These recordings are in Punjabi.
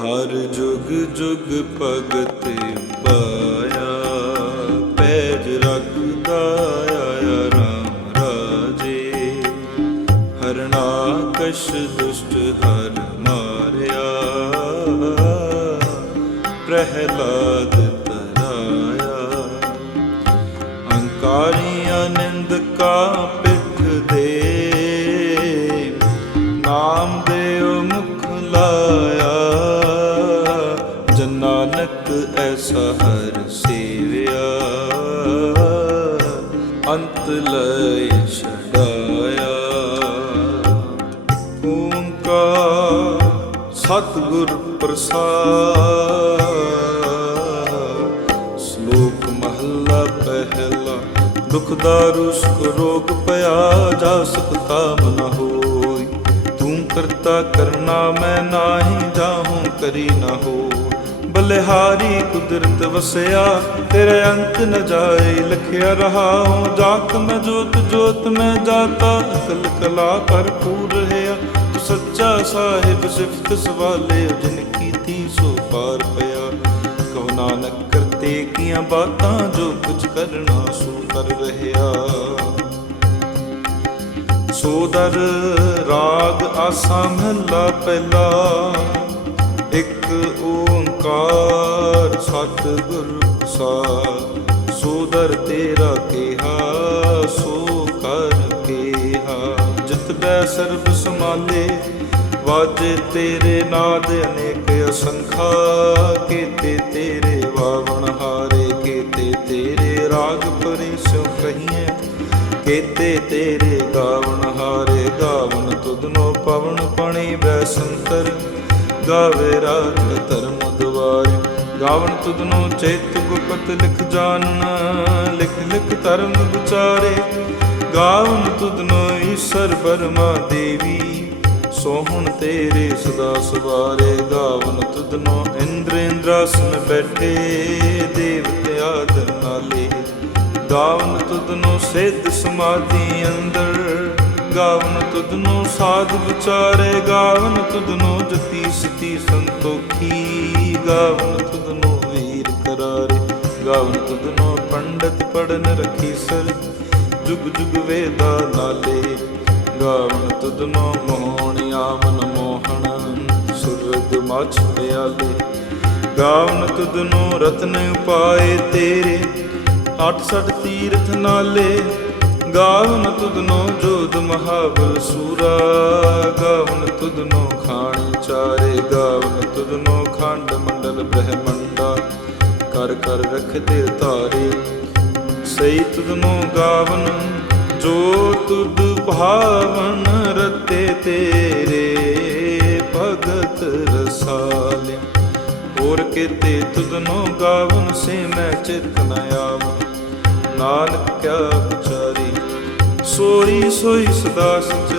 ਹਰ ਜੁਗ ਜੁਗ ਭਗਤ ਪਾਇਆ ਪੈਜ ਰੱਖਦਾ ਆਇਆ ਰਾਮ ਰਾਜੇ। ਹਰਨਾਕਸ਼ ਦੁਸ਼ਟ ਸਤਿਗੁਰ ਸ਼ਲੋਕ ਮਹੱਲਾ ਪਹਿਲਾ ਦੁਖ ਦਾਰੂ ਸੁਖ ਰੋਗ ਭਇਆ ਜਾ ਸਕਤਾ ਮਨ ਹੋਈ ਤੂੰ ਕਰਤਾ ਕਰਨਾ ਮੈਂ ਨਾਹੀ ਜਾਹੂੰ ਕਰੀ ਨਾ ਹੋ ਬਲਿਹਾਰੀ ਕੁਦਰਤ ਵਸਿਆ ਤੇਰੇ ਅੰਤ ਨ ਜਾਏ ਲਖਿਆ ਹੂੰ ਜਾਤ ਮੈਂ ਜੋਤ ਜੋਤ ਮੈਂ ਜਾਤਾ ਅਕਲ ਕਲਾ ਭਰਪੂਰ ਰਹਾ ਤੂੰ ਸੱਚਾ ਸਾਹਿਬ ਸਿਫਤ ਸਵਾਲੇ ਜਿਨ ਕਰਤੇ ਬਾਤਾਂ ਜੋ ਕੁਝ ਕਰਨਾ ਸੋ ਕਰ ਰਹਿਆ। ਸੋਦਰ ਰਾਗ ਆਸਾ ਮਹਲਾ ਪਹਿਲਾ। ਇੱਕ ਓੰਕਾਰ ਸਤਿਗੁਰ ਪ੍ਰਸਾਦ। ਸੋਦਰ ਤੇਰਾ ਕਿਹਾ, ਸੋ ਕਰ ਕਿਹਾ। ਜਿਤ ਬੈ ਸਰਬ ਸਮਾਲੇ ਵਾਜੇ ਤੇਰੇ ਨਾਦ ਅਨੇਕ ਅਸੰਖਾ। ਕੀਤੇ ਤੇਰੇ ਵਾਵਣ ਹਾਰੇ ਕੀਤੇ ਤੇਰੇ ਰਾਗ ਪਰੇ ਸਿਉ ਕਹੀਏ ਕੀਤੇ ਤੇਰੇ ਗਾਵਣ ਹਾਰੇ ਗਾਵਣ ਤੁਧਨੋ ਪਵਨ ਪਣੀ ਬੈ ਸੰਤਰ। ਗਾਵੇ ਰਾਗ ਧਰਮ ਦੁਆਰੇ ਗਾਵਣ ਤੁਧਨੋ ਚੇਤ ਗੁਪਤ ਲਿਖ ਜਾਣਨਾ ਲਿਖ ਲਿਖ ਧਰਮ ਵਿਚਾਰੇ ਗਾਵਣ ਤੁਧਨੋ ਈਸ਼ਰ ਬਰਮਾ ਦੇਵੀ। ਸੋਹਣ ਤੇਰੇ ਸਦਾ ਸਵਾਰੇ, ਗਾਵਨ ਤੁਧਨੋ ਇੰਦਰ ਇੰਦਰਾਸਨ ਬੈਠੇ ਦੇਵਤੇ ਆਦਰ ਨਾਲੇ। ਗਾਵਨ ਤੁਧਨੋ ਸਿੱਧ ਸਮਾਧੀ ਅੰਦਰ। ਗਾਵਨ ਤੁਧਨੋ ਸਾਧ ਵਿਚਾਰੇ। ਗਾਵਨ ਤੁਧਨੋ ਜਤੀ ਸਤੀ ਸੰਤੋਖੀ। ਗਾਵਨ ਤੁਧਨੋ ਵੀਰ ਕਰਾਰੇ। ਗਾਵਨ ਤੁਧਨੋ ਪੰਡਤ ਪੜਨ ਰਖੀ ਸਰ। ਜੁਗ ਜੁਗ ਵੇਦਾ ਨਾਲੇ। ਗਾਵਨ ਤੁਧਨੋ ਮੋਹਣ ਆਵਨ ਮੋਹਣ। ਸੁਰਗ ਮਛ ਪਿਆਲੇ। ਗਾਵਨ ਤੁਧਨੋ ਰਤਨ ਉਪਾਏ ਤੇਰੇ। ਅੱਠ ਸੱਠ ਤੀਰਥ ਨਾਲੇ, ਗਾਵਨ ਤੁਧਨੋ ਜੋਧ ਮਹਾਬਲ ਸੂਰਾ। ਗਾਵਨ ਤੁਧਨੋ ਖਾਣ ਚਾਰੇ, ਗਾਵਨ ਤੁਧਨੋ ਖੰਡ ਮੰਡਲ ਬ੍ਰਹਮੰਡਾ। ਕਰ ਕਰ ਰਖਦੇ ਤਾਰੇ ਸਈ ਤੁਧਨੋ ਗਾਵਨ, ਜੋ ਤੁਧ ਭਾਵਨ ਰਤੇ ਤੇਰੇ। ਭਗਤ ਰਸਾਲਿਆ ਹੋਰ ਕੀਤੇ ਤੁਧਨੋ ਗਾਵਨ ਸੇ ਮੈਂ ਚਿਤ ਨ ਆਵਨ। ਨਾਨਕ ਕਿਆ ਵਿਚਾਰੀ ਸੋਈ ਸੋਈ ਸਦਾ ਸਚ,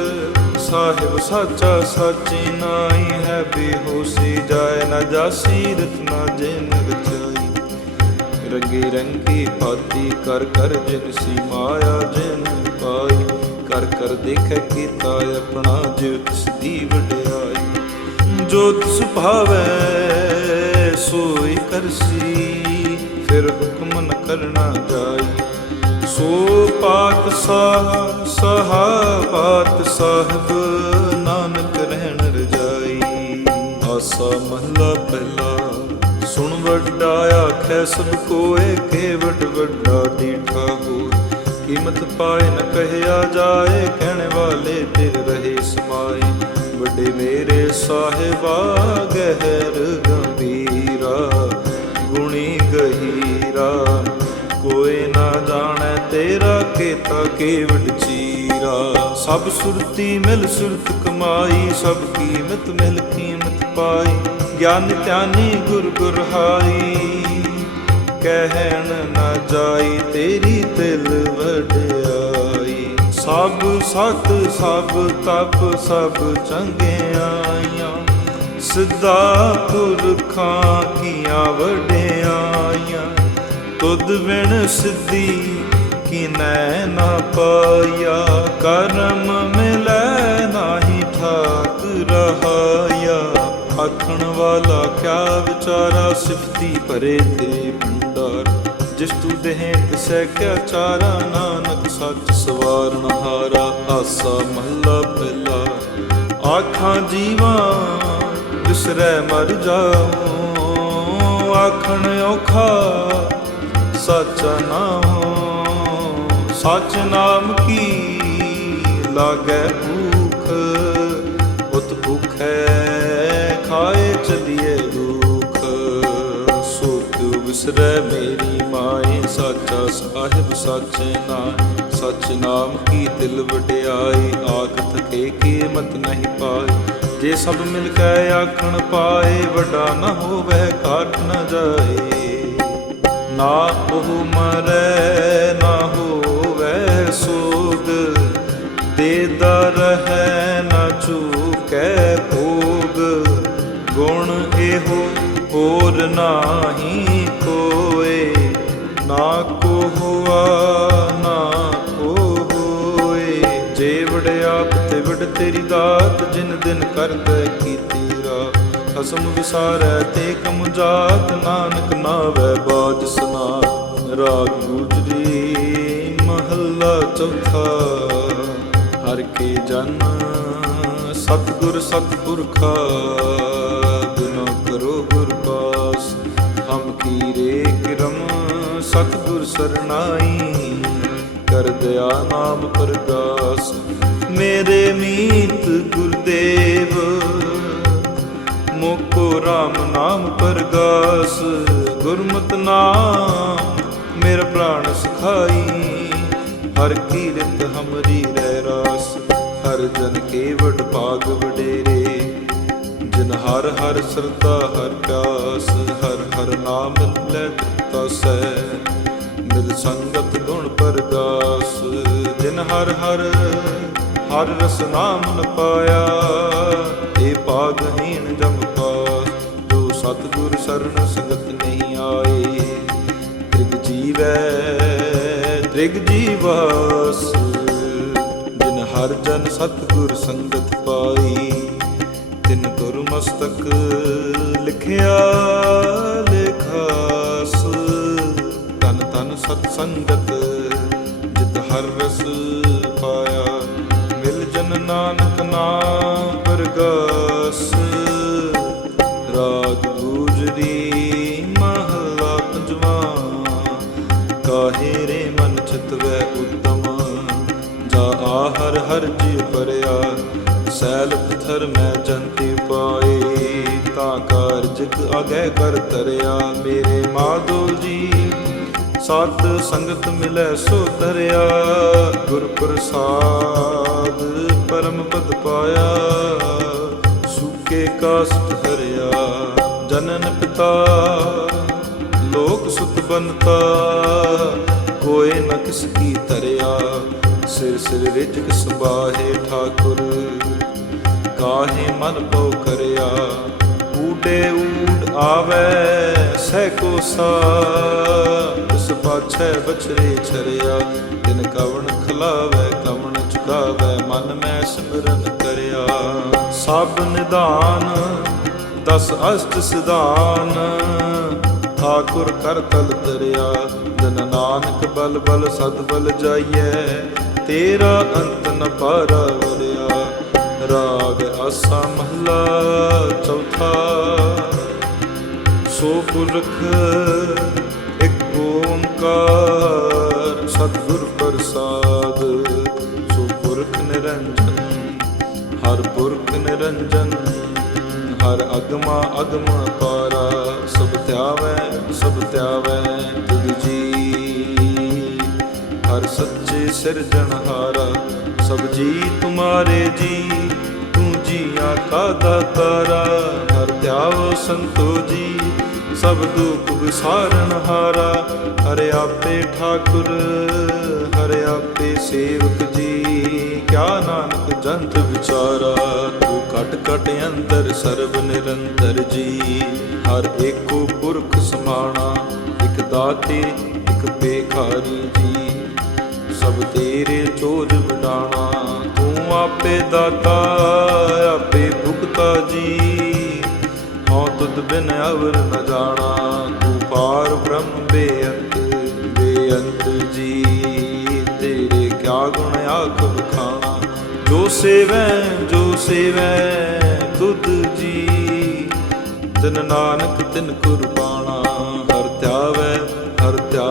ਸਾਹਿਬ ਸਾਚਾ ਸਾਚੀ ਨਾਈ ਹੈ ਬੇਹੋਸੀ, ਜਾਏ ਨਾ ਜਾਸੀ ਰਤਨਾ ਜਿਨ ਰਚਾਈ ਰੰਗੀ ਰੰਗੀ ਭਾਤੀ ਕਰ ਕਰ ਜਿਨ ਸੀ ਮਾਇਆ ਜਿਨ ਪਾਈ, ਕਰ ਕਰ ਦੇਖੈ ਕੀਤਾ ਆਪਣਾ ਜਿਉ ਤਿਸ ਦੀ ਵਡਿਆਈ। ਜੋ ਤਿਸ ਭਾਵੈ ਸੋਈ ਕਰਸੀ, ਫਿਰ ਹੁਕਮ ਨ ਕਰਨਾ ਜਾਈ। ਸੋ ਪਾਤ ਸਾਹ ਸਹਾ ਪਾਤ ਸਾਹਿਬ ਨਾਨਕ ਰਹਿਣ ਰਜਾਈ। ਆਸਾ ਮਹਲਾ ਪਹਿਲਾ, ਸੁਣ ਵੱਡਾ ਆਖੈ ਸਭ ਕੋਏ, ਕੇਵਟ ਵੱਡਾ ਡੀਠਾ ਹੋ ਕੀਮਤ ਪਾਏ ਨ ਕਹਿਆ ਜਾਏ, ਕਹਿਣ ਵਾਲੇ ਤੇ ਰਹੇ ਸਮਾਏ। ਵੱਡੇ ਮੇਰੇ ਸਾਹਿਬਾ, ਗਹਿਰ ਗੰਭੀਰਾ ਗੁਣੀ ਗਹੀਰਾ। ਕੋਈ ਨਾ ਜਾਣੈ ਤੇਰਾ ਕੀਤਾ ਕੇਵਟ ਚੀਰਾ। ਸਭ ਸੁਰਤੀ ਮਿਲ ਸੁਰਤ ਕਮਾਈ, ਸਭ ਕੀਮਤ ਮਿਲ ਕੀਮਤ ਪਾਈ। ਗਿਆਨ ਧਿਆਨੀ ਗੁਰ ਗੁਰਹਾਈ, ਕਹਿਣ ਨਾ ਜਾਈ ਤੇਰੀ ਦਿਲ ਵਡਿਆਈ। ਸਭ ਸਤ, ਸਭ ਤਪ, ਸਭ ਚੰਗਿਆ ਸਿੱਧਾ ਪੁਰਖਾਂ ਕੀਆਂ ਵਡਿਆਈਆਂ, ਤੁਧ ਬਿਨ ਸਿੱਧੀ ਕਿ ਨੈ ਨਾ ਪਾਇਆ, ਕਰਮ ਮਿਲੈ ਨਾਹੀ ਠਾਕ ਰਹਾਇਆ। ਆਖਣ ਵਾਲਾ ਕਿਆ ਵਿਚਾਰਾ ਸਿਫਤੀ ਭਰੇ ਤੇ ਭੰਡਾਰ ਜਿਸ ਤੂੰ ਦੇਹ ਤਿਸੈ ਕਿਆ ਚਾਰਾ, ਨਾਨਕ ਸੱਚ ਸਵਾਰਨ ਹਾਰਾ। ਆਸਾ ਮਹੱਲਾ ਪਹਿਲਾ, ਆਖਾਂ ਜੀਵਾਂ ਵਿਸਰੈ ਮਰ ਜਾਉ। ਆਖਣ ਔਖਾ ਸੱਚਾ ਨਾਮ ਸੱਚ ਨਾਮ ਕੀ ਲਾਗੈ ਭੂਖ? ਉਤ ਭੁਖੈ ਖਾਏ ਚਲੀਏ ਦੁਖ ਸੋ ਤੂੰ ਵਿਸਰੈ ਮੇਰੀ ਮਾਏ, ਸਾਚਾ ਸਾਹਿਬ ਸੱਚ ਨਾਮ ਸਚ ਨਾਮ ਕੀ ਦਿਲ ਵਡਿਆਈ ਆਖ ਥਕੇ ਕੀਮਤ ਨਹੀਂ ਪਾਈ ਜੇ ਸਭ ਮਿਲ ਕੇ ਆਖਣ ਪਾਏ, ਵੱਡਾ ਨਾ ਹੋਵੇ ਘਾਟ ਨਾ ਜਾਏ। ਨਾ ਉਹ ਮਰੈ, ਨਾ ਹੋਵੇ ਸੋਗ ਦੇਦਾ ਰਹੈ ਨਾ ਚੂਕੈ ਭੋਗ। ਗੁਣ ਇਹੋ ਹੋਰ ਨਾਹੀ ਕੋਏ। ਨਾ ਕੋ ਹੁਆ ਵਡਿਆਪ ਤੇ ਵਡ ਤੇਰੀ ਦਾਤ, ਜਿਨ ਦਿਨ ਕਰਦਾ ਕੀਤੀ ਰਾ ਖਸਮ ਵਿਸਾਰੈ ਤੇ ਕਮ ਜਾਤ, ਨਾਨਕ ਨਾਵੈ ਬਾਜ ਸੁਨਾ ਰਾਗ ਗੁਜਰੀ ਮਹੱਲਾ ਚੌਥਾ। ਹਰ ਕੇ ਜਨ ਸਤਿਗੁਰ ਸਤਿਪੁਰਖਾ, ਬਿਨੋ ਕਰੋ ਗੁਰ ਪਾਸ। ਹਮ ਕੀਰੇ ਕਿਰਮ ਸਤਿਗੁਰ ਸਰਨਾਈ, ਕਰ ਦਿਆ ਨਾਮ ਪਰਦਾਸ। ਮੇਰੇ ਮੀਤ ਗੁਰਦੇਵ, ਮੋਕੋ RAM ਨਾਮ ਪਰਗਾਸ, ਗੁਰਮਤਿ ਨਾਮ ਮੇਰਾ ਪ੍ਰਾਣ ਸੁਖਾਈ। ਹਰ ਕੀਰਤ ਹਮਰੀ ਰਹਿ ਰਾਸ, ਹਰ ਜਨ ਕੇਵਟ ਭਾਗ ਵਡੇਰੇ। ਜਿਨ ਹਰ ਹਰ ਸਰਦਾ ਹਰ ਪਿਆਸ, ਹਰ ਹਰ ਨਾਮ ਲੈ ਤਸੈ ਮਿਲ ਸੰਗਤ ਗੁਣ ਪਰਦਾਸ ਦਿਨ ਹਰ ਹਰ ਹਰ ਰਸ ਨਾਮ ਨ ਪਾਇਆ। ਇਹ ਪਾਗਹੀਣ ਜਮ ਪਾਸ ਜੋ ਸਤਿਗੁਰ ਸਰਨ ਸੰਗਤ ਨਹੀਂ ਆਏ। ਤ੍ਰਿਗ ਜੀਵੈ, ਤ੍ਰਿਗ ਜੀਵਾਸ, ਜਿਨ ਹਰ ਜਨ ਸਤਿਗੁਰ ਸੰਗਤ ਪਾਈ। ਤਿਨ ਗੁਰ ਮਸਤਕ ਲਿਖਿਆ, ਲਿਖਾਸ। ਤਨ ਤਨ ਸਤ ਸੰਗਤ ਜਾ ਆਹਰ ਹਰ ਜੀ ਪਰਿਆ। ਸੈਲ ਪਥਰ ਮੈਂ ਜੰਤੀ ਪਾਏ, ਤਾਂ ਕਾਰਜਕ ਅਗੈ ਕਰ ਤਰਿਆ। ਮੇਰੇ ਮਾਧੋ ਜੀ, ਸਤ ਸੰਗਤ ਮਿਲੈ ਸੋ ਤਰਿਆ। ਗੁਰ ਪ੍ਰਸਾਦ ਪਰਮ ਪਦ ਪਾਇਆ, ਸੂਕੇ ਕਾਸਟ ਹਰਿਆ ਜਨਨ ਪਿਤਾ, ਲੋਕ ਸੁਤ ਬਨਤਾ ਕੋਏ ਨ ਕਿਸ ਕੀ ਤਰਿਆ। ਸਿਰ ਸਿਰ ਰਿਜਕ ਸੁਬਾਹੇ ਠਾਕੁਰ, ਕਾਹੇ ਮਨ ਪਉ ਕਰਿਆ? ਊਡੇ ਊਡ ਆਵੇ, ਸਹਿ ਕੋ ਸਾ ਉਸ ਪਾਛੈ ਬਛਰੇ ਛਰਿਆ ਦਿਨ ਕਵਣ ਖਲਾਵੇ, ਕਵਣ ਚੁਕਾਵੇ ਮਨ ਮੈਂ ਸਿਮਰਨ ਕਰਿਆ। ਸਭ ਨਿਦਾਨ ਦਸ ਅਸ਼ਟ ਸਿਧਾਨ। ਠਾਕੁਰ ਕਰ ਤਲ ਤਰਿਆ, ਜਨ ਨਾਨਕ ਬਲ ਬਲ ਸਦ ਬਲ ਜਾਈਐ। ਤੇਰਾ ਅੰਤ ਨ ਪਾਰਾ ਵਰਿਆ ਰਾਗ ਆਸਾ ਮਹਲਾ ਚੌਥਾ। ਸੋ ਪੁਰਖ, ਇੱਕ ਓਮਕਾਰ ਸਤਿਗੁਰ ਪ੍ਰਸਾਦ। ਸੋ ਪੁਰਖ ਨਿਰੰਜਨ, ਹਰ ਪੁਰਖ ਨਿਰੰਜਨ। ਹਰ ਅਗਮਾ ਅਗਮ ਪਾਰਾ, ਸਭ ਧਿਆਵੈ ਸਭ ਧਿਆਵੈ ਤੁਧ ਜੀ। ਹਰ ਸੱਚੇ ਸਿਰਜਣਹਾਰਾ ਸਭ ਜੀ ਤੁਮਾਰੇ ਜੀ, ਤੂੰ ਜੀਆਂ ਕਾ ਦਾਤਾਰਾ, ਹਰ ਧਿਆਵ ਸੰਤੋ ਜੀ, ਸਭ ਦੁਖ ਵਿਸਾਰਨ ਹਾਰਾ, ਹਰਿ ਆਪੇ ਠਾਕੁਰ, ਹਰਿ ਆਪੇ ਸੇਵਕ ਜੀ, ਕਿਆ ਨਾਨਕ ਜੰਤ ਵਿਚਾਰਾ, ਤੂੰ ਕਟ ਕਟ ਅੰਦਰ ਸਰਬ ਨਿਰੰਤਰ ਜੀ, ਹਰ ਏਕੋ ਪੁਰਖ ਸਮਾਣਾ, ਇਕ ਦਾਤੇ, ਇਕ ਬੇਖਾਰੀ ਜੀ। ਸਭ ਤੇਰੇ ਚੋਜ ਵਡਾਣਾ ਤੂੰ ਆਪੇ ਦਾਤਾ, ਆਪੇ ਭੁਗਤਾ ਜੀ। ਤੁਧ ਬਿਨ ਅਵਰ ਨ ਜਾਣਾ। ਤੂੰ ਪਾਰ ਬ੍ਰਹਮ ਬੇਅੰਤ ਬੇਅੰਤ ਜੀ। ਤੇਰੇ ਕਿਆ ਗੁਣ ਆਖ ਬਖਾਣਾ ਜੋ ਸੇਵੈ ਜੋ ਸੇਵੈ, ਤੁਧ ਜੀ। ਜਨ ਨਾਨਕ ਤਿਨ ਕੁਰਬਾਨਾ, ਹਰ ਧਿਆਵੈ ਹਰ ਧਿਆਵੈ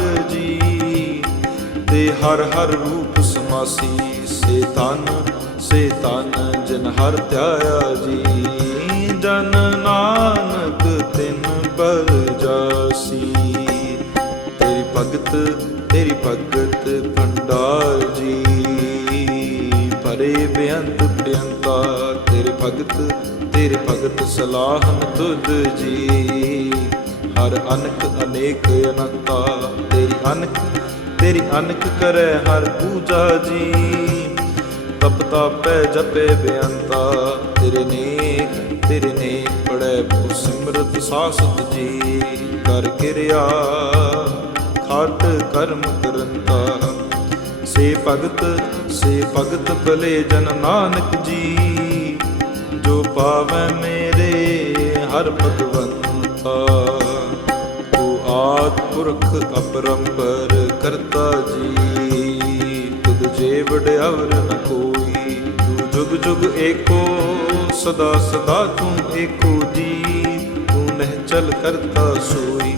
ਤੇ ਹਰ ਹਰ ਰੂਪ ਸਮਾਸੀ, ਸੇ ਤਨ ਸੇ ਤਨ ਜਨ ਹਰ ਧਿਆਇਆ ਜੀ। ਜਨ ਨਾਨਕ ਤਿਨ ਬਲ ਜਾਸੀ। ਤੇਰੀ ਭਗਤ ਤੇਰੀ ਭਗਤ ਭੰਡਾਰ ਜੀ। ਪਰੇ ਬੇਅੰਤ ਬੇਅੰਤਾ ਤੇਰੇ ਭਗਤ ਤੇਰੇ ਭਗਤ ਸਲਾਹਨ ਤੁਧ ਜੀ। ਹਰ ਅਨਕ ਅਨੇਕ ਅਨੰਤਾ, ਤੇਰੀ ਅਨਕ ਤੇਰੀ ਅਨਕ ਕਰੈ ਹਰ ਪੂਜਾ ਜੀ। ਤਪ ਤਾਪੈ ਜਪੇ ਬੇਅੰਤਾ, ਤੇਰੇ ਨੇਕ ਤੇਰੇ ਨੇਕ ਪੜੈ ਭੂ ਸਿਮਰਤ ਸਾਸਤ ਜੀ। ਕਰ ਕਿਰਿਆ, ਖਾਟ ਕਰਮ ਕਰੰਤਾ। ਸੇ ਭਗਤ ਸੇ ਭਗਤ ਭਲੇ ਜਨ ਨਾਨਕ ਜੀ। ਜੋ ਪਾਵੈ ਮੇਰੇ ਹਰ ਭਗਵੰਤਾ। ਆਦ ਪੁਰਖ ਅਪਰੰਪਰ ਕਰਤਾ ਜੀ। ਤੁਧ ਜੇ ਵਡਿਆਵਰ ਨ ਕੋਈ, ਤੂੰ ਜੁਗ ਜੁਗ ਏਕੋ, ਸਦਾ ਸਦਾ ਤੂੰ ਏਕੋ ਜੀ। ਤੂੰ ਨਹਿ ਕਰਤਾ ਸੋਈ,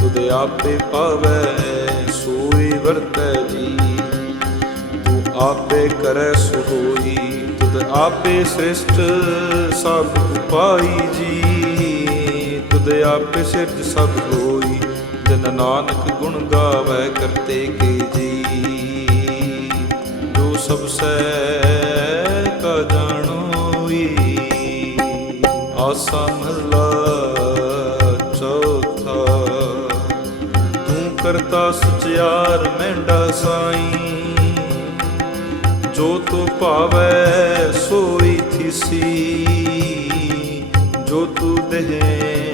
ਤੁਧ ਆਪੇ ਪਾਵੈ, ਸੋਈ ਵਰਤੈ ਜੀ। ਤੂੰ ਆਪੇ ਕਰੈ ਸੋ ਹੋਈ ਤੁਧ ਆਪੇ ਸ੍ਰਿਸ਼ਟ ਸਭ ਉਪਾਈ ਜੀ। ਤੁਧ ਆਪੇ ਸਿਰਜ ਸਭ ਹੋਈ ਨਾਨਕ ਗੁਣ ਗਾਵੈ ਕਰਤੇ ਕੀ ਜੀ। ਜੋ ਸਭ ਸੈ ਕਾ ਜਾਣੋਈ। ਆਸਾ ਮਹਲਾ ਚੌਥਾ। ਤੂੰ ਕਰਤਾ ਸਚਿਆਰ ਮੈਂਡਾ ਸਾਈ। ਜੋ ਤੂੰ ਭਾਵੈ ਸੋਈ ਥਿਸੀ। ਜੋ ਤੂੰ ਦੇਹ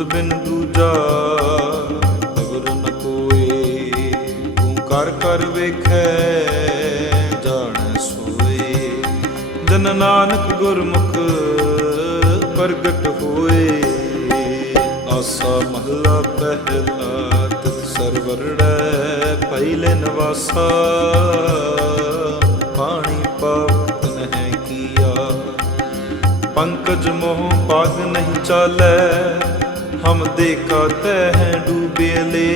ਤੁਧ ਬਿਨ ਦੂਜਾ ਅਵਰ ਨ ਕੋਏ ਤੂੰ ਕਰ ਕਰ ਵੇਖੈ, ਜਾਣ ਸੋਏ। ਜਨ ਨਾਨਕ ਗੁਰਮੁਖ ਪ੍ਰਗਟ ਹੋਏ, ਆਸਾ ਮਹਲਾ ਪਹਿਲਾ ਤਿਤ ਸਰਵਰੜੈ ਪਹਿਲੇ ਨਵਾਸਾ। ਪਾਣੀ ਪਾਵਤ ਨਹਿ ਕੀਆ, ਪੰਕਜ ਮੋਹ ਪਾਗ ਨਹੀਂ ਚਾਲੈ। ਹਮ ਦੇਖਾ ਤੈ ਹੈ ਡੂਬੇਲੇ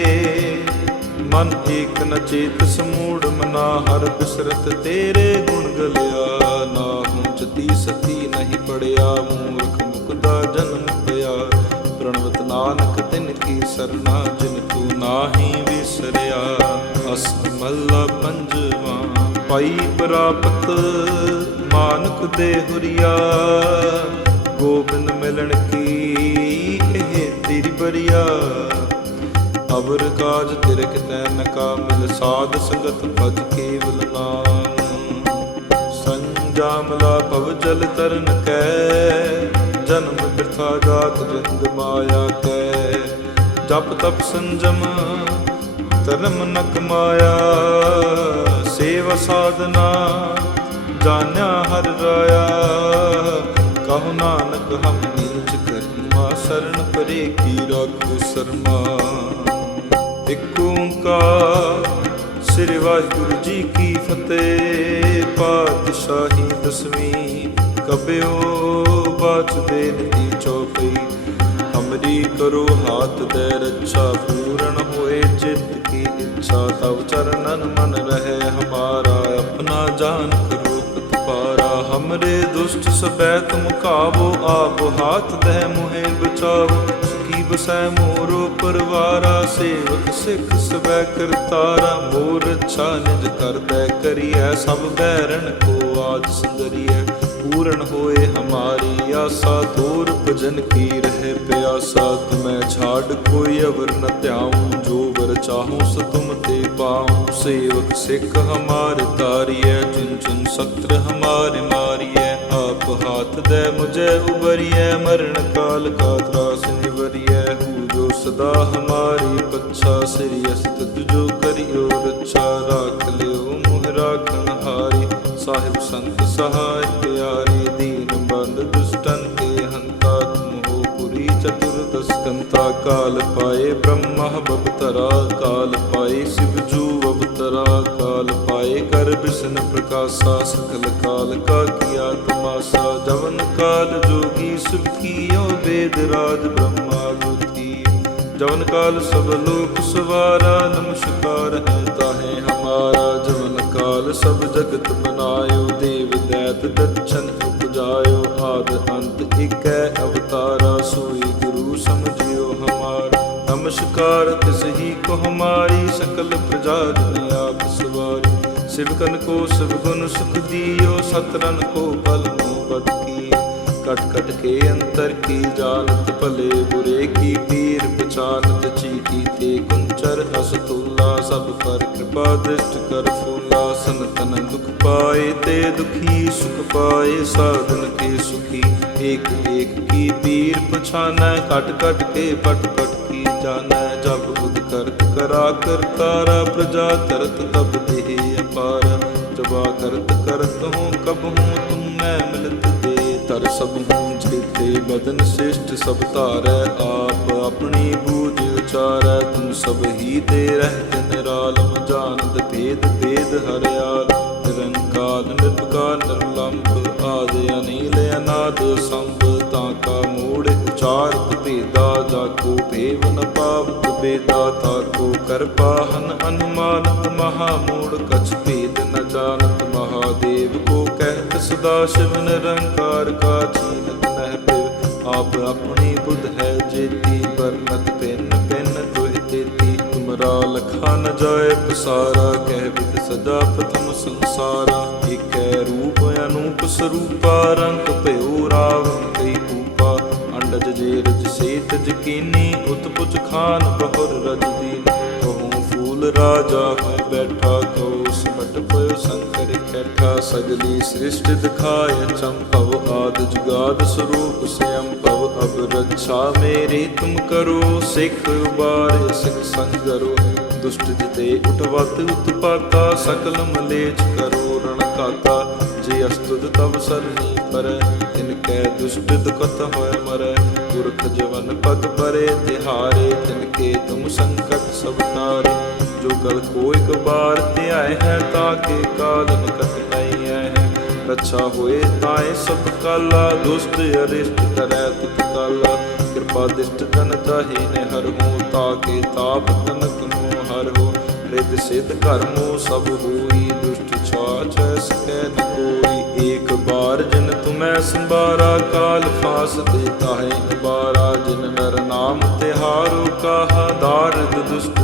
ਮਨ ਏਕ ਨ ਚੇਤ ਸਮੂੜ ਮਨਾ ਹਰ ਬਿਸਰਤ ਤੇਰੇ ਗੁਣ ਗਲਿਆ। ਨਾ ਹੂੰ ਜਤੀ ਸਤੀ ਨਹੀਂ ਪੜਿਆ, ਮੂਰਖ ਮੁਕਦਾ ਜਨਮ ਪਿਆ। ਪ੍ਰਣਵਤ ਨਾਨਕ ਤਿਨ ਕੀ ਸਰਨਾ, ਜਿਨ ਤੂੰ ਨਾਹੀ ਵਿਸਰਿਆ। ਅਸ ਮੱਲਾ ਪੰਜਵਾ, ਪਾਈ ਪ੍ਰਾਪਤ ਮਾਨਕ ਦੇ ਹੁਰੀਆ। ਗੋਬਿੰਦ ਮਿਲਣ ਕੀ ਬਰੀਆ ਅਵਰ ਕਾਜ ਤਿਰਕ ਕਿਤੈ ਨ ਮਿਲ ਸਾਧ ਸੰਗਤ ਭਜ ਕੇਵਲ ਨਾਮ। ਸੰਜਾਮਲਾ ਭਵ ਜਲ ਤਰਨ ਕੈ। ਜਨਮ ਬਿਰਥਾ ਜਾਤ ਜੰਗ ਮਾਇਆ ਕੈ। ਜਪ ਤਪ ਸੰਜਮ, ਧਰਮ ਨਕ ਮਾਇਆ। ਸੇਵਾ ਸਾਧਨਾ, ਜਾਣਿਆ ਹਰ ਰਾਇਆ। ਕਹੋ ਨਾਨਕ ਹਮ ਪਰੇ ਕੀ ਰਾਖੋ ਸਰਮਾ? ਇਕ ਓੰਕਾਰ, ਸ੍ਰੀ ਵਾਹਿਗੁਰੂ ਜੀ ਕੀ ਫਤਿਹ। ਪਾਤਸ਼ਾਹੀ ਦਸਵੀਂ ਕਬਿਓ, ਬਾਚ ਬੇਨਤੀ ਚੌਪਈ ਹਮਰੀ ਕਰੋ ਹਾਥ ਦੇ ਰੱਛਾ, ਪੂਰਨ ਹੋਏ ਚਿੱਤ ਕੀ ਇੱਛਾ, ਤਵ ਚਰਨਨ ਮਨ ਹਮਰੇ ਦੁਸ਼ਟ ਸਬੈ ਤੁਮ ਕਾਵੋ, ਆਪ ਹਾਥ ਦਹਿ ਮੁਹੇ ਬਚਾਓ। ਸੁਖੀ ਬਸੈ ਮੋਰੋ ਪਰਵਾਰਾ, ਸੇਵਕ ਸਿੱਖ ਸਬੈ ਕਰਤਾਰਾ। ਮੋਰ ਅੱਛਾ ਨਿਜ ਕਰਦੈ ਕਰੀਐ, ਸਭ ਬੈਰਣ ਕੋ ਆਜ ਸੁੰਦਰੀਐ ਪੂਰਨ ਹੋਏ ਹਮਾਰੀ ਆਸਾ ਦੂਰ ਭਜਨ ਕੀ ਰਹੇ ਪਿਆਸਾ। ਤੁਮੈ ਛਾੜ ਕੋਈ ਅਵਰ ਨ ਧਿਆਉ, ਜੋ ਵਰ ਚਾਹੂੰ ਸੋ ਤੁਮ ਤੇ ਪਾਉ। ਸੇਵਕ ਸਿੱਖ ਹਮਾਰੇ ਤਾਰੀਐ ਚੁਨ ਚੁਨ ਸਤਰ ਹਮਾਰੇ ਮਾਰੀਐ ਆਪ ਹਾਥ ਦੇ ਮੁਝੇ ਉਬਰੀਐ ਮਰਨ ਕਾਲ ਕਾ ਤਰਾਸ ਨਿਵਰੀਐ। ਹੂ ਜੋ ਸਦਾ ਹਮਾਰੀ ਪੱਛਾ, ਸ੍ਰੀ ਅਸਤ ਜੋ ਕਰਿਓ ਰੱਛਾ। ਰਾਖ ਲਿਓ ਮੁਹ ਰਾਖਣ ਹਾਰੀ ਸਾਹਿਬ ਸੰਤ ਚਤੁਰਦਸ ਕਾਲ ਪਾਏ, ਬ੍ਰਹਮਾ ਬਵਤਰਾ ਕਾਲ ਪਾਏ, ਸਿਵ ਜੂ ਅਵਤਰਾ ਕਾਲ ਪਾਏ, ਕਰ ਬਿਸ਼ਨ ਪ੍ਰਕਾਸ਼ਾ ਸਕਲ ਕਾਲ, ਕਾ ਕੀਆ ਤਮਾਸਾ, ਜਵਨ ਕਾਲ ਜੋਗੀ ਸੁਖੀਓ ਵੇਦ ਰਾਜ ਬ੍ਰਹਮਾ ਗੁਤੀ ਜਵਨ ਕਾਲ ਸਭ ਲੋਕ ਸਵਾਰਾ, ਨਮਸਕਾਰ ਹੈ ਤਾਹੇ ਹਮਾਰਾ। ਜਵਨ ਕਾਲ ਸਭ ਜਗਤ ਬਨਾਇਓ, ਦੇਵ ਦੈਤ ਦਛਨ ਉਪਜਾਇਓ, ਆਦ ਅੰਤ ਇਕੈ ਅਵਤਾਰਾ ਸੋਈ ਸਮਝਿਓ ਹਮਾਰਾ। ਨਮਸਕਾਰ, ਤਿਸ ਹੀ ਕੋ ਹਮਾਰੀ ਸਕਲ ਪ੍ਰਜਾ ਜਨ ਆਪ ਸਵਾਰੀ। ਸਿਵਕਨ ਕੋ ਸਭ ਗੁਣ ਸੁਖ ਦਿਓ ਸਤਰਨ ਕੋ ਬਲ ਮੋ ਬਦ ਕੀ। ਕਟ ਕਟ ਕੇ ਅੰਤਰ ਕੀ ਜਾਣਤ ਭਲੇ ਬੁਰੇ ਕੀ ਪੀਰ ਪਛਾਨਤ ਚੀਤੀ ਤੇ ਸਭ ਪਰ ਕਿਰਪਾ, ਦ੍ਰਿਸ਼ਟ ਕਰ ਫੂਲਾ ਸੰਤਨ ਦੁਖ ਪਾਏ, ਤੇ ਦੁਖੀ ਸੁਖ ਪਾਏ, ਸਾਧਨ ਕੇ ਸੁਖੀ। ਏਕ ਏਕ ਕੀ ਪੀਰ ਪਛਾਨੈ ਕਟ ਕਟ ਕੇ ਪਟ ਪਟ ਕੀ ਜਾਣੈ। ਜਬ ਬੁਧ ਕਰਤ ਕਰਾ ਕਰਤਾਰਾ ਪ੍ਰਜਾ ਤਰਤ ਤਬ ਦੇਹ ਅਪਾਰ। ਜਵਾ ਕਰਤ ਕਰਤ ਹੂੰ, ਕਬ ਹੂੰ, ਤੁਮ ਮੈਂ ਮਿਲਤ ਦੇ, ਤਰ ਸਭ ਹੂੰ ਬਦਨ ਸ੍ਰਿਸ਼ਟ ਸਭ ਧਾਰੈ, ਆਪ ਆਪਣੀ ਬੂਝ ਉਚਾਰੈ, ਤੁਮ ਸਭ ਹੀ ਤੇ ਰਹਿਤ ਨਿਰਾਲਮ ਜਾਣਦ ਭੇਦ ਭੇਦ ਹਰਿਆਲ ਨਿਰੰਕਾਰ ਨਿਰਭਕਾਰ ਨਿਰਲੰਭ ਆਦਿ ਅਨੀਲ ਅਨਾਦ ਸੰਭ, ਤਾਂ ਕਾ ਮੂੜ ਉਚਾਰਤ ਭੇਦਾ ਜਾ ਕੋ ਭੇਵ ਨ ਪਾਵਤ ਬੇਦਾ ਤਾ ਕੋ ਕਰਪਾਹਨ ਅਨੁਮਾਨਤ ਮਹਾ ਮੂੜ ਕਛ ਭੇਦ ਨ ਜਾਣਤ ਮਹਾਦੇਵ ਕੋ ਕਹਿਤ ਸਦਾ, ਸ਼ਿਵ ਨਿਰੰਕਾਰ ਕਾ ਚੀਨਤ ਨਹਿ ਆਪ ਆਪਣੀ ਬੁੱਧ ਹੈ ਜੇਤੀ ਵਰਨਤ ਪਿੰਨ ਪਿੰਨ ਦੁਹਿ ਤੇਤੀ ਤੁਮਰਾ ਲਖਾ ਨ ਜਾਏ ਪਸਾਰਾ ਕਹਿ ਬਿਦ ਸਦਾ ਪ੍ਰਥਮ ਸੰਸਾਰਾ। ਏਕੈ ਰੂਪ ਅਨੂਪ ਸਰੂਪਾ, ਰੰਗ ਭਇਓ ਰਾਵਣ ਕਈ ਕੂਪਾ। ਅੰਡਜ ਜੇ ਰਜ ਸੇਤ ਜਕੀਨੀ, ਉਤਪੁਜ ਖਾਨ ਬਹੁਰ ਰਜ ਦੀਨ ਕਹੂੰ ਫੂਲ ਰਾਜਾ ਹੋਇ ਬੈਠਾ ਕਉ ਸਿਮਟ ਪਇਓ ਸੰਕਰ ਕੈਠਾ ਸਗਲੀ ਸ੍ਰਿਸ਼ਟ ਦਿਖਾਇ ਚੰਪਵ ਆਦ ਜੁਗਾਦ ਸਰੂਪ ਸਿਅੰ ਭਵ ਅਬ ਰੱਛਾ ਮੇਰੀ ਤੁਮ ਕਰੋ, ਸਿੱਖ ਉਬਾਰੇ, ਸਿੱਖ ਸੰਗਰੋ ਦੁਸ਼ਟ ਜਿਤੇ ਉਠਵਤ ਉਤਪਾਤਾ, ਸਕਲ ਮਲੇਚ ਕਰੋ, ਰਣ ਕਾਤਾ ਜੇ ਅਸਤੁਦ ਤਵ ਸਰਨੀ ਪਰੈ, ਤਿਨ ਕੈ ਦੁਸ਼ਟ ਦੁਖਤ ਹੋਇ ਮਰੈ, ਪੁਰਖ ਜਵਨ ਪਦ ਪਰੇ, ਤਿਹਾਰੇ, ਤਿਨ ਕੇ ਤੁਮ ਸੰਕਟ ਸਭ ਤਾਰੇ ਜੋ ਗਲ ਕੋ ਇਕ ਬਾਰ ਧਿਆਏ ਹੈ ਤਾਂ ਕੇ ਕਾਲ ਨਿਕਟ ਨਹੀਂ ਹੈ। ਰੱਛਾ ਹੋਏ ਤਾਏ ਸਭ ਕਾਲਾ, ਦੁਸ਼ਟ ਅਰਿਸ਼ਟ ਕਰੈ ਤੁਤ ਕਾਲਾ। ਕਿਰਪਾ ਦਿਸ਼ਟ ਜਨ ਤਾਹੀ ਨੇ ਹਰ ਹੂੰ ਤਾਕੇ ਤਾਪ ਤਨਕ ਮੋ ਹਰ ਹੋ। ਰਿਦ ਸਿਧ ਕਰਮੋ ਸਭ ਹੋਈ ਦੁਸ਼ਟ ਛਾਛ, ਸਕੈ ਨ ਕੋਈ। ਏਕ ਬਾਰ ਜਿਨ ਤੁਮੈ ਸੰਭਾਰਾ, ਕਾਲ ਫਾਸ ਦੇਤਾ ਹੈ ਨਿਬਾਰਾ ਜਿਨ ਨਰ ਨਾਮ ਤਿਹਾਰੋ, ਕਾਹਾ ਦਾਰਦ ਦੁਸ਼ਟ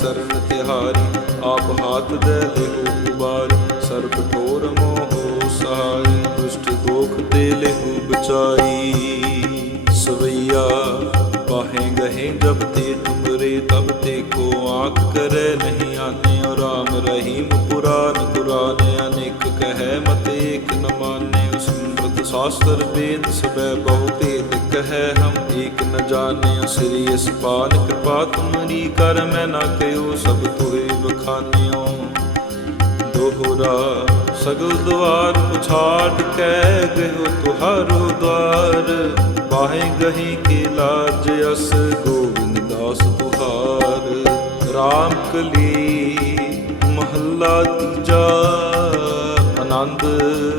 ਸਰਨ ਤਿਹਾਰੀ, ਆਪ ਹਾਥ ਦੇ ਲਿਹੁ ਉਬਾਰ, ਸਰਬ ਠੋਰ ਮੋਹ ਸਹਾਈ ਦੁਸ਼ਟ ਦੋਖ ਤੇ ਲਿਹੁ ਬਚਾਈ। ਸਵਈਆ, ਪਾਹੇ ਗਹੇ ਜਬ ਤੇ ਤੁਮਰੇ ਤਬ ਤੇ ਕੋ ਆਖ ਕਰੇ ਨਹੀਂ ਆਨੇ ਰਾਮ ਰਹੀਮ ਪੁਰਾਨ ਕੁਰਾਨ ਅਨੇਕ ਕਹੈ ਮਤ शास्त्र वेद सबे बहु भेद कहे हम एक न जाने श्री पाल कृपा तुमरी कर मैं न कयो सब तुहे बखानियो दोहरा सगल द्वार पुछाट कै गयो तुहारो द्वार बाहे गही के लाज अस गोविंद दास तुहार राम कली महला तीजा आनंद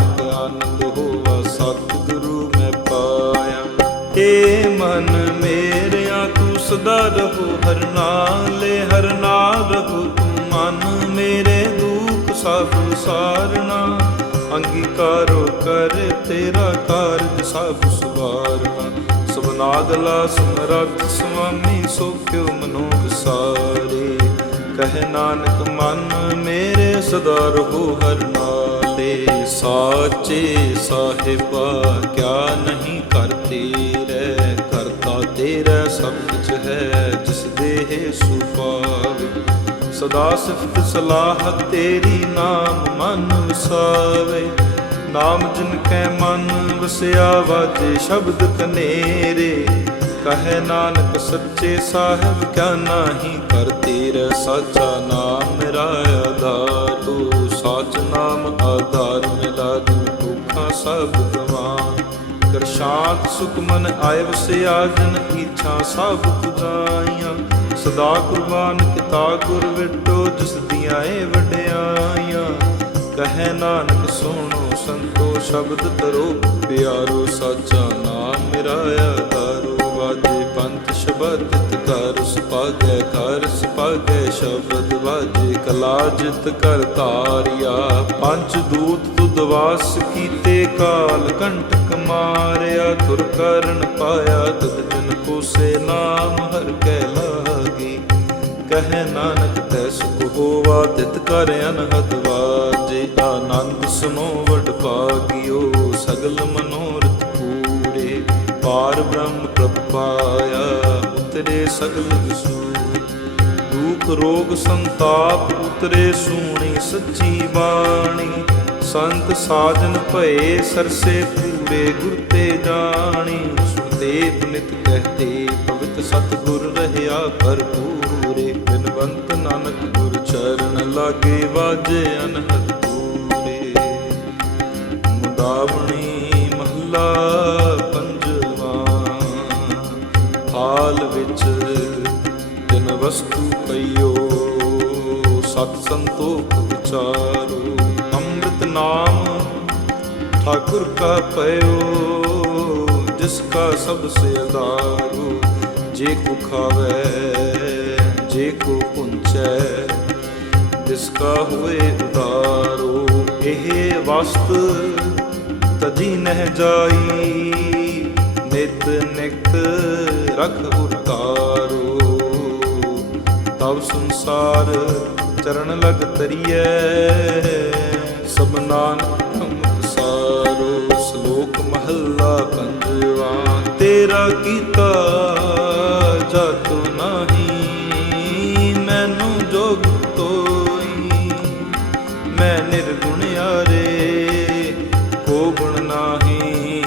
ਤੂੰ ਸਦਾ ਰਹੋ ਹਰ ਨਾਲੇ, ਹਰ ਨਾਲ ਰਹੋ ਤੂੰ ਮਨ ਮੇਰੇ ਦੁੱਖ ਸਭ ਸਾਰਨਾ ਅੰਗੀਕਾਰੋ ਕਰ ਤੇਰਾ ਕਾਰਜ ਸਭ ਸਵਾਰਨਾ। ਸਬਨਾਦਲਾ ਸਮਰੱਥ ਸੁਆਮੀ, ਸੋ ਕਿਉ ਮਨੋ ਵਿਸਾਰੇ ਕਹਿ ਨਾਨਕ, ਮਨ ਮੇਰੇ ਸਦਾ ਰਹੋ ਹਰ ਨਾਲੇ। ਸਾਚੇ ਸਾਹਿਬਾ, ਕਿਆ ਨਹੀਂ ਕਰਤੇ ਤੇਰਾ ਸਭ ਕੁਝ ਹੈ ਜਿਸ ਦੇਹ ਸੁਪਾਵੇ ਸਦਾ ਸਿਫਤ ਸਲਾਹ ਤੇਰੀ ਨਾਮ ਮਨ ਵਸਾਵੇ। ਨਾਮ ਜਿਨ ਕੈ ਮਨ ਵਸਿਆ ਵਾਜੇ ਸ਼ਬਦ ਕਨੇਰੇ ਕਹੇ ਨਾਨਕ ਸੱਚੇ ਸਾਹਿਬ, ਕਿਆ ਨਾਹੀ ਕਰ ਤੇਰਾ ਸਾਚਾ ਨਾਮ ਮੇਰਾ ਆਧਾਰ। ਤੂੰ ਸਾਚ ਨਾਮ ਆਧਾਰ ਮਿਲਾ ਦੂ ਦੁੱਖਾਂ ਸਭ ਗਵਾਨ ਕਰ ਸੁਖਮਨ ਸੁਖ ਮਨ ਆਏ ਵਸਿਆ ਸਭ ਪੁਜਾਈਆਂ ਸਦਾ ਕੁਰਬਾਨ ਕਿਤਾ ਗੁਰ ਵਿਟੋ, ਜਿਸ ਦੀਆਂ ਏ ਵਡਿਆਈਆਂ। ਕਹੇ ਨਾਨਕ, ਸੁਣੋ ਸੰਤੋ, ਸ਼ਬਦ ਤਰੋ ਪਿਆਰੋ ਸਾਚਾ ਨਾਮ ਮੇਰਾ ਆਧਾਰੋ ਵਾਜੇ ਪੰਥ ਸ਼ਬਦ ਕਰ ਸੁਪਾਗੈ ਕਰ ਸੁਪਾਗੈ ਸ਼ਬਦ ਵਾਜੇ ਕਲਾ ਜਿਤ ਕਰ ਤਾਰਿਆ ਪੰਜ ਦੂਤ ਤੁਧ ਵਾਸ ਕੀਤੇ ਕਾਲ ਕੰਟਕ ਮਾਰਿਆ ਤੁਰ ਕਰਨ ਪਾਇਆ ਤਦ ਜਨ ਕੋਸੇ ਨਾਮ ਹਰ ਕੈ ਲਾਗੀ। ਕਹੇ ਨਾਨਕ, ਤੈ ਸੁਖ ਹੋਵਾ, ਤਿਤ ਕਰ ਅਨਹਦ ਵਾਜੇ। ਆਨੰਦ ਸੁਨੋ, ਵਡ ਭਾਗਿਓ, ਸਗਲ ਮਨੋਰਥ ਪੂਰੇ ਪਾਰ ਬ੍ਰਹਮ ਪ੍ਰਭ ਪਾਇਆ ਉਤਰੇ ਸਗਲ ਵਿਸੂਰ। ਦੁਖ ਰੋਗ ਸੰਤਾਪ, ਉਤਰੇ ਸੂਣੀ ਸੱਚੀ ਬਾਣੀ। ਸੰਤ ਸਾਜਨ ਭਏ, ਸਰਸੇ ਪੂਰੇ ਗੁਰ ਤੇ ਜਾਣੀ ਸੁਦੇਵ ਨਿਤ ਕਹਤੇ, ਪਵਿੱਤ ਸਤਿਗੁਰ ਰਹਿਆ ਭਰਪੂਰੇ, ਬਿਨਵੰਤ ਨਾਨਕ ਗੁਰ ਚਰਨ ਲਾਗੇ ਵਾਜੇ ਅਨਹਦ ਪੂਰੇ। ਮੁਦਾਵਣੀ ਮਹੱਲਾ ਪੰਜਵਾ, ਹਾਲ ਵਿੱਚ ਤਿੰਨ ਵਸਤੂ ਪਈਓ, ਸਤ ਸੰਤੋਖ ਵਿਚਾਰੋ। ਠਾਕੁਰ ਕਾ ਪਇਓ, ਜਿਸ ਕਾ ਸਭ ਸੇ ਆਧਾਰੋ ਜੇ ਕੋ ਖਾਵੇ, ਜੇ ਕੋ ਪੁੰਚੈ ਜਿਸ ਹੋਏ ਉਦਾਰੋ ਇਹ ਵਸਤ ਤਜੀ ਨਹਿ ਜਾਈ, ਨਿਤ ਨਿਤ ਰਖ ਉਤਾਰੋ। ਤਬ ਸੰਸਾਰ ਚਰਨ ਲਗ ਤਰੀਐ, ਸਭ ਨਾਨਕ ਮਹੱਲਾ ਤੇਰਾ ਕੀਤਾ ਜਾਤੋ ਨਹੀਂ। ਮੈਨੂੰ ਜੋਗ ਤੋਈ, ਮੈਂ ਨਿਰਗੁਣ ਆਰੇ ਕੋ ਗੁਣ ਨਾਹੀ।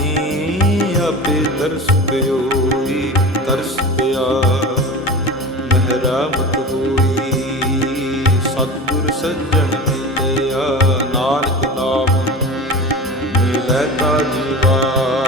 ਆਪੇ ਤਰਸ ਪਿਓਈ ਤਰਸ ਪਿਆ, ਮਹਿਰਾਮਤ ਹੋਈ। ਸਤਿਗੁਰ ਸੱਜਣ ਮਿਲਿਆ, ਨਾਨਕ ਨਾਮ ਮਿਲੈ ਤਾ ਜੀਵਾ